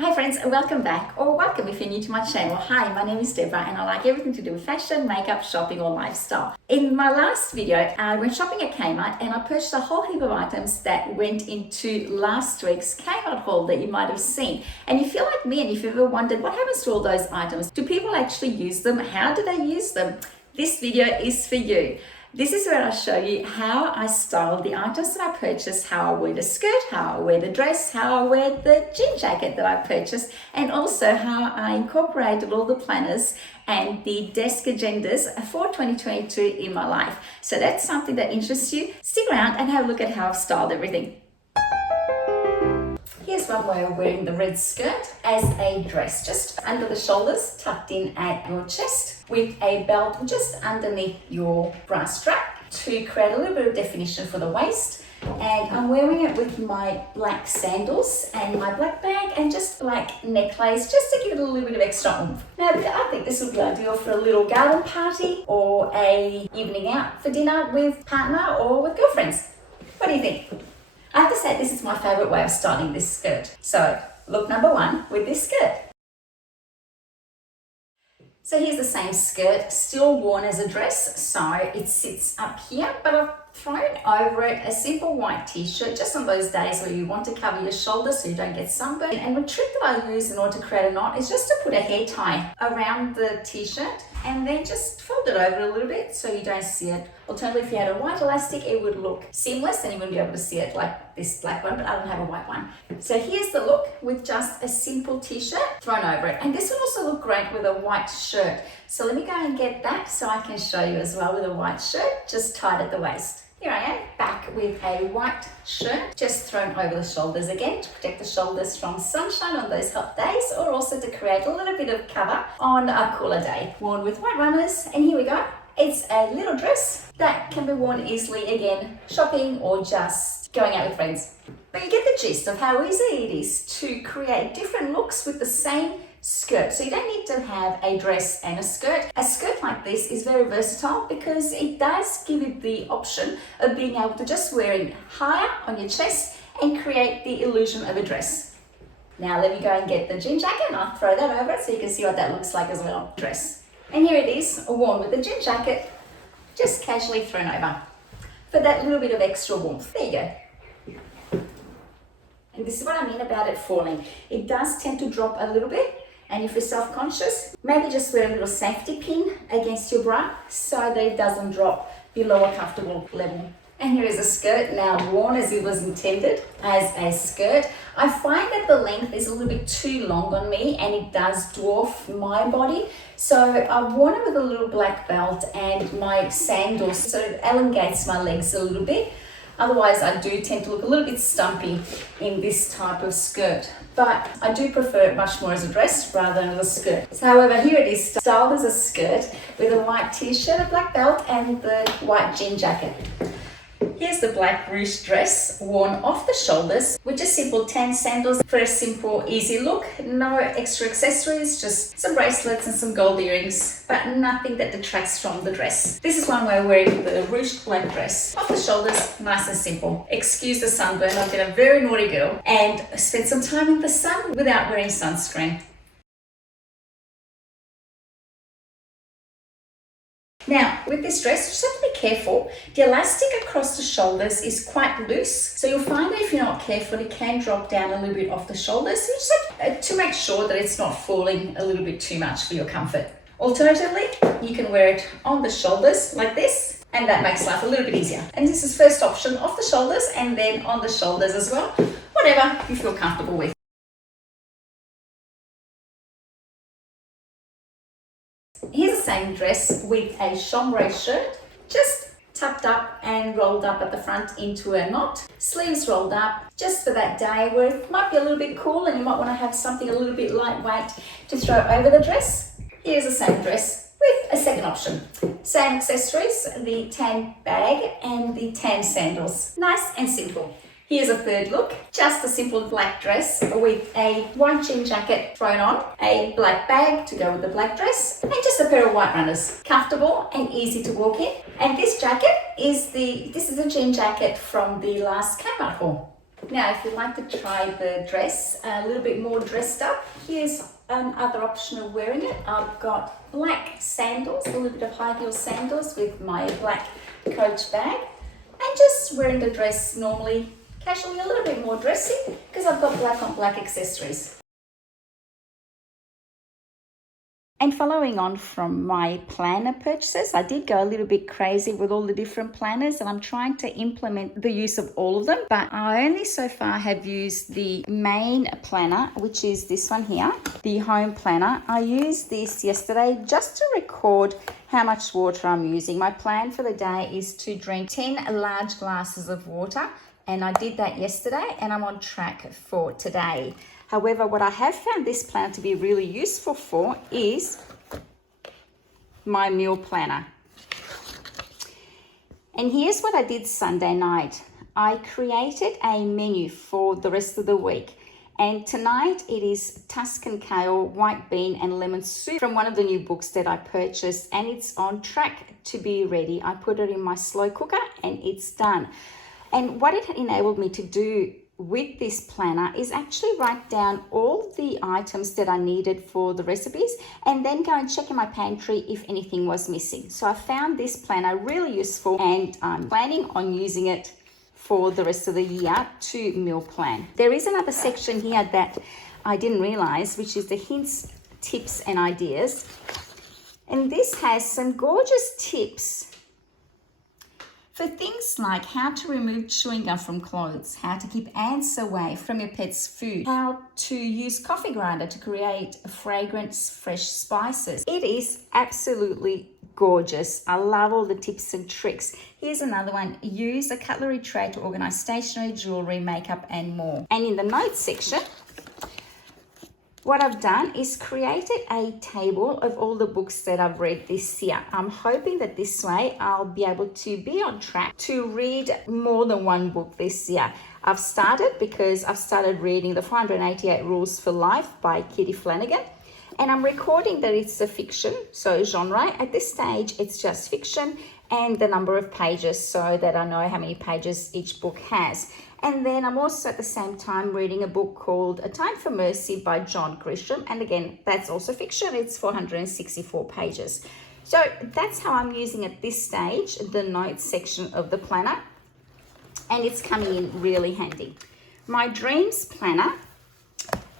Hi friends, welcome back, or welcome if you're new to my channel. Hi, my name is Deborah and I like everything to do with fashion, makeup, shopping or lifestyle. In my last video, I went shopping at Kmart and I purchased a whole heap of items that went into last week's Kmart haul that you might have seen. And if you're like me and if you've ever wondered what happens to all those items, do people actually use them? How do they use them? This video is for you. This is where I show you how I styled the items that I purchased, how I wear the skirt, how I wear the dress, how I wear the jean jacket that I purchased, and also how I incorporated all the planners and the desk agendas for 2022 in my life. So that's something that interests you. Stick around and have a look at how I've styled everything. Here's one way of wearing the red skirt as a dress, just under the shoulders, tucked in at your chest, with a belt just underneath your bra strap to create a little bit of definition for the waist. And I'm wearing it with my black sandals and my black bag and just black necklace, just to give it a little bit of extra oomph. Now, I think this would be ideal for a little garden party or a evening out for dinner with partner or with girlfriends. What do you think? I have to say this is my favourite way of styling this skirt. So look number one with this skirt. So here's the same skirt, still worn as a dress, so it sits up here, but I've thrown over it a simple white t-shirt, just on those days where you want to cover your shoulders so you don't get sunburned. And the trick that I use in order to create a knot is just to put a hair tie around the t-shirt and then just fold it over a little bit so you don't see it. Alternatively, if you had a white elastic, it would look seamless and you wouldn't be able to see it like this black one, but I don't have a white one. So here's the look with just a simple t-shirt thrown over it. And this would also look great with a white shirt. So let me go and get that so I can show you as well with a white shirt, just tied at the waist. Here I am, back with a white shirt, just thrown over the shoulders again to protect the shoulders from sunshine on those hot days, or also to create a little bit of cover on a cooler day. Worn with white runners, and here we go. It's a little dress that can be worn easily, again, shopping or just going out with friends. But you get the gist of how easy it is to create different looks with the same skirt. So you don't need to have a dress and a skirt. A skirt like this is very versatile because it does give you the option of being able to just wear it higher on your chest and create the illusion of a dress. Now let me go and get the jean jacket and I'll throw that over it so you can see what that looks like as well. Dress. And here it is, worn with the jean jacket, just casually thrown over for that little bit of extra warmth. There you go. And this is what I mean about it falling. It does tend to drop a little bit. And if you're self-conscious, maybe just wear a little safety pin against your bra so that it doesn't drop below a comfortable level. And here is a skirt now worn as it was intended as a skirt. I find that the length is a little bit too long on me and it does dwarf my body. So I've worn it with a little black belt and my sandals, so it elongates my legs a little bit. Otherwise, I do tend to look a little bit stumpy in this type of skirt. But I do prefer it much more as a dress rather than as a skirt. So however, here it is styled as a skirt with a white t-shirt, a black belt and the white jean jacket. Here's the black ruched dress worn off the shoulders with just simple tan sandals for a simple, easy look. No extra accessories, just some bracelets and some gold earrings, but nothing that detracts from the dress. This is one way of wearing the ruched black dress. Off the shoulders, nice and simple. Excuse the sunburn, I've been a very naughty girl and spent some time in the sun without wearing sunscreen. Now, with this dress, you just have to be careful. The elastic across the shoulders is quite loose, so you'll find that if you're not careful, it can drop down a little bit off the shoulders. So you just have to make sure that it's not falling a little bit too much for your comfort. Alternatively, you can wear it on the shoulders like this, and that makes life a little bit easier. And this is first option, off the shoulders and then on the shoulders as well, whatever you feel comfortable with. Here's the same dress with a chambray shirt, just tucked up and rolled up at the front into a knot. Sleeves rolled up, just for that day where it might be a little bit cool and you might want to have something a little bit lightweight to throw over the dress. Here's the same dress with a second option. Same accessories, the tan bag and the tan sandals. Nice and simple. Here's a third look, just a simple black dress with a white jean jacket thrown on, a black bag to go with the black dress, and just a pair of white runners. Comfortable and easy to walk in. And this jacket is this is a jean jacket from the last Kmart haul. Now, if you'd like to try the dress a little bit more dressed up, here's another option of wearing it. I've got black sandals, a little bit of high heel sandals with my black Coach bag, and just wearing the dress normally, casually, a little bit more dressy because I've got black on black accessories. And following on from my planner purchases, I did go a little bit crazy with all the different planners, and I'm trying to implement the use of all of them. But I only so far have used the main planner, which is this one here, the home planner. I used this yesterday just to record how much water I'm using. My plan for the day is to drink 10 large glasses of water, and I did that yesterday, and I'm on track for today. However, what I have found this planner to be really useful for is my meal planner. And here's what I did Sunday night. I created a menu for the rest of the week. And tonight it is Tuscan kale, white bean and lemon soup from one of the new books that I purchased, and it's on track to be ready. I put it in my slow cooker and it's done. And what it enabled me to do with this planner is actually write down all the items that I needed for the recipes and then go and check in my pantry if anything was missing. So I found this planner really useful, and I'm planning on using it for the rest of the year to meal plan. There is another section here that I didn't realize, which is the hints, tips and ideas. And this has some gorgeous tips for things like how to remove chewing gum from clothes, how to keep ants away from your pet's food, how to use coffee grinder to create fragrance, fresh spices. It is absolutely gorgeous. I love all the tips and tricks. Here's another one. Use a cutlery tray to organize stationery, jewelry, makeup, and more. And in the notes section, what I've done is created a table of all the books that I've read this year. I'm hoping that this way I'll be able to be on track to read more than one book this year. I've started reading The 488 Rules for Life by Kitty Flanagan, and I'm recording that it's a fiction, so genre. At this stage, it's just fiction and the number of pages so that I know how many pages each book has. And then I'm also at the same time reading a book called A Time for Mercy by John Grisham. And again, that's also fiction. It's 464 pages. So that's how I'm using at this stage the notes section of the planner. And it's coming in really handy. My dreams planner,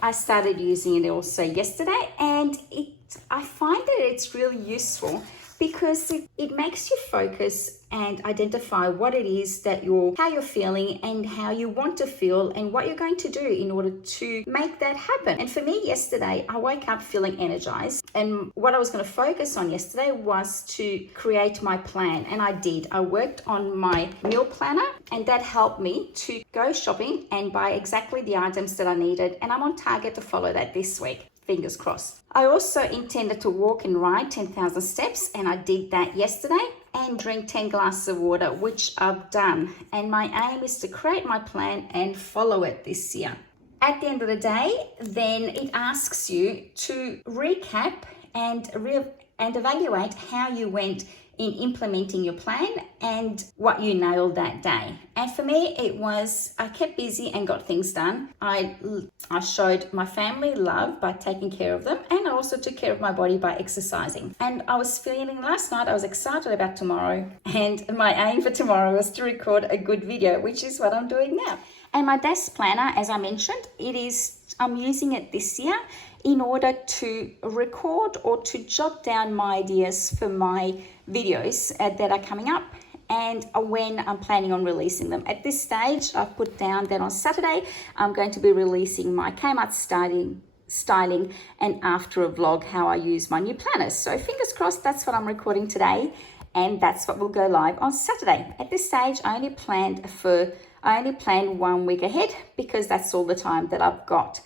I started using it also yesterday, and I find that it's really useful because it makes you focus and identify what it is that how you're feeling and how you want to feel and what you're going to do in order to make that happen. And for me yesterday, I woke up feeling energized, and what I was going to focus on yesterday was to create my plan, and I did. I worked on my meal planner, and that helped me to go shopping and buy exactly the items that I needed, and I'm on target to follow that this week. Fingers crossed. I also intended to walk and ride 10,000 steps, and I did that yesterday, and drink 10 glasses of water, which I've done. And my aim is to create my plan and follow it this year. At the end of the day, then it asks you to recap and evaluate how you went in implementing your plan and what you nailed that day. And for me, it was, I kept busy and got things done. I showed my family love by taking care of them, and I also took care of my body by exercising. And I was feeling, last night I was excited about tomorrow, and my aim for tomorrow was to record a good video, which is what I'm doing now. And my desk planner, as I mentioned, I'm using it this year in order to record or to jot down my ideas for my videos that are coming up and when I'm planning on releasing them. At this stage, I've put down that on Saturday, I'm going to be releasing my Kmart styling and after a vlog how I use my new planners. So fingers crossed, that's what I'm recording today, and that's what will go live on Saturday. At this stage, I only planned 1 week ahead because that's all the time that I've got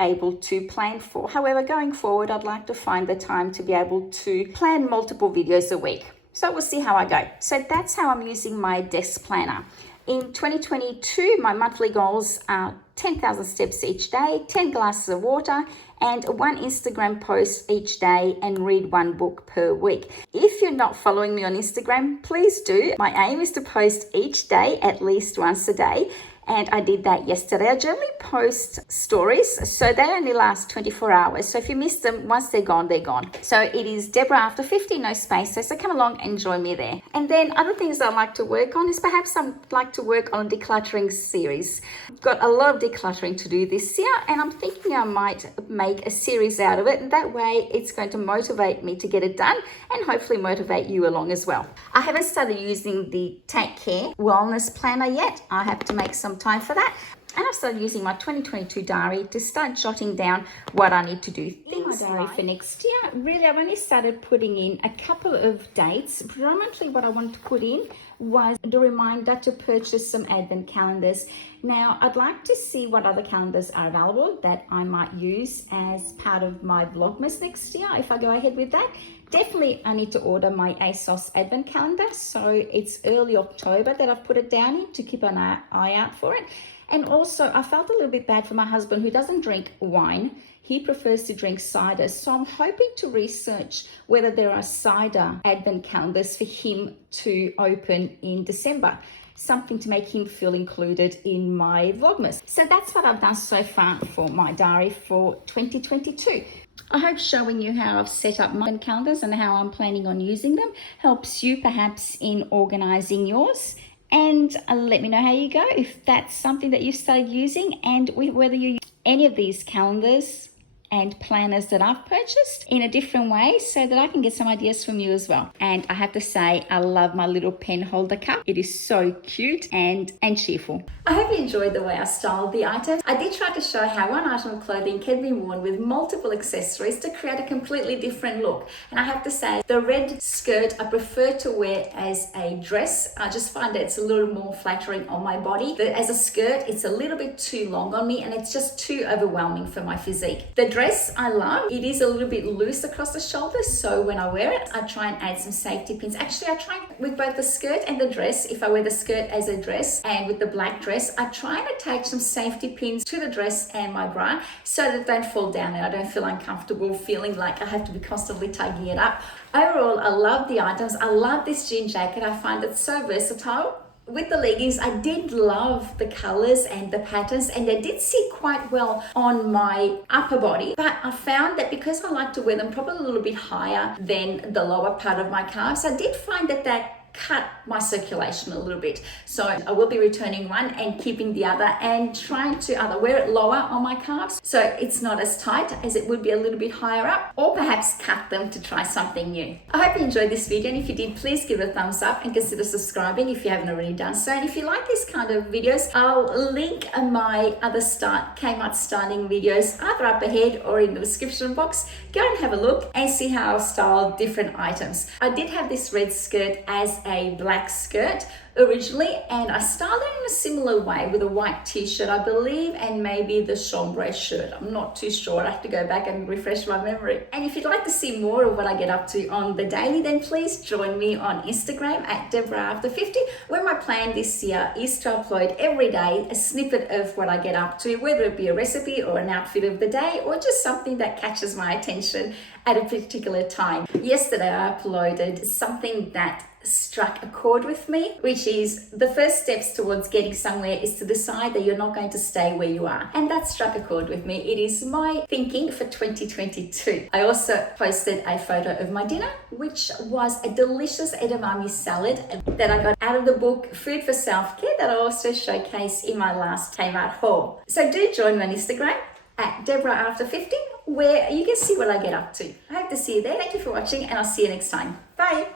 able to plan for. However, going forward, I'd like to find the time to be able to plan multiple videos a week. So we'll see how I go. So that's how I'm using my desk planner. In 2022, my monthly goals are 10,000 steps each day, 10 glasses of water, and 1 Instagram post each day, and read 1 book per week. If you're not following me on Instagram, please do. My aim is to post each day at least once a day. and I did that yesterday. I generally post stories, so they only last 24 hours. So if you miss them, once they're gone, they're gone. So it is Deborah After 50, no space. So come along and join me there. And then other things I like to work on is perhaps I like to work on a decluttering series. I've got a lot of decluttering to do this year, and I'm thinking I might make a series out of it. And that way it's going to motivate me to get it done and hopefully motivate you along as well. I haven't started using the Take Care Wellness Planner yet. I have to make some time for that. And I've started using my 2022 diary to start jotting down what I need to do. Things diary for next year. Really, I've only started putting in a couple of dates. Predominantly what I wanted to put in was the reminder to purchase some advent calendars. Now, I'd like to see what other calendars are available that I might use as part of my Vlogmas next year if I go ahead with that. Definitely, I need to order my ASOS advent calendar. So it's early October that I've put it down in to keep an eye out for it. And also, I felt a little bit bad for my husband who doesn't drink wine. He prefers to drink cider. So I'm hoping to research whether there are cider advent calendars for him to open in December. Something to make him feel included in my Vlogmas. So that's what I've done so far for my diary for 2022. I hope showing you how I've set up my calendars and how I'm planning on using them helps you perhaps in organizing yours. And let me know how you go, if that's something that you've started using, and whether you use any of these calendars and planners that I've purchased in a different way so that I can get some ideas from you as well. And I have to say, I love my little pen holder cup. It is so cute and cheerful. I hope you enjoyed the way I styled the items. I did try to show how one item of clothing can be worn with multiple accessories to create a completely different look. And I have to say, the red skirt I prefer to wear as a dress. I just find that it's a little more flattering on my body. But as a skirt, it's a little bit too long on me and it's just too overwhelming for my physique. The dress I love. It is a little bit loose across the shoulders, so when I wear it, I try and add some safety pins. Actually, I try with both the skirt and the dress. If I wear the skirt as a dress and with the black dress, I try and attach some safety pins to the dress and my bra so that they don't fall down and I don't feel uncomfortable feeling like I have to be constantly tugging it up. Overall, I love the items. I love this jean jacket. I find it so versatile. With the leggings, I did love the colors and the patterns, and they did sit quite well on my upper body, but I found that because I like to wear them probably a little bit higher than the lower part of my calves, I did find that cut my circulation a little bit. So I will be returning one and keeping the other and trying to either wear it lower on my calves so it's not as tight as it would be a little bit higher up, or perhaps cut them to try something new. I hope you enjoyed this video, and if you did, please give it a thumbs up and consider subscribing if you haven't already done so. And if you like this kind of videos, I'll link my other Kmart styling videos either up ahead or in the description box. Go and have a look and see how I've styled different items. I did have this red skirt as a black skirt originally, and I styled it in a similar way with a white t-shirt, I believe, and maybe the chambray shirt. I'm not too sure. I have to go back and refresh my memory. And if you'd like to see more of what I get up to on the daily, then please join me on Instagram at Deborah After 50, where my plan this year is to upload every day a snippet of what I get up to, whether it be a recipe or an outfit of the day or just something that catches my attention at a particular time. Yesterday I uploaded something that struck a chord with me, which is the first steps towards getting somewhere is to decide that you're not going to stay where you are. And that struck a chord with me. It is my thinking for 2022. I also posted a photo of my dinner, which was a delicious edamame salad that I got out of the book Food for Self-Care that I also showcased in my last Kmart haul. So do join me on Instagram at Deborah After 50, where you can see what I get up to. I hope to see you there. Thank you for watching, and I'll see you next time. Bye.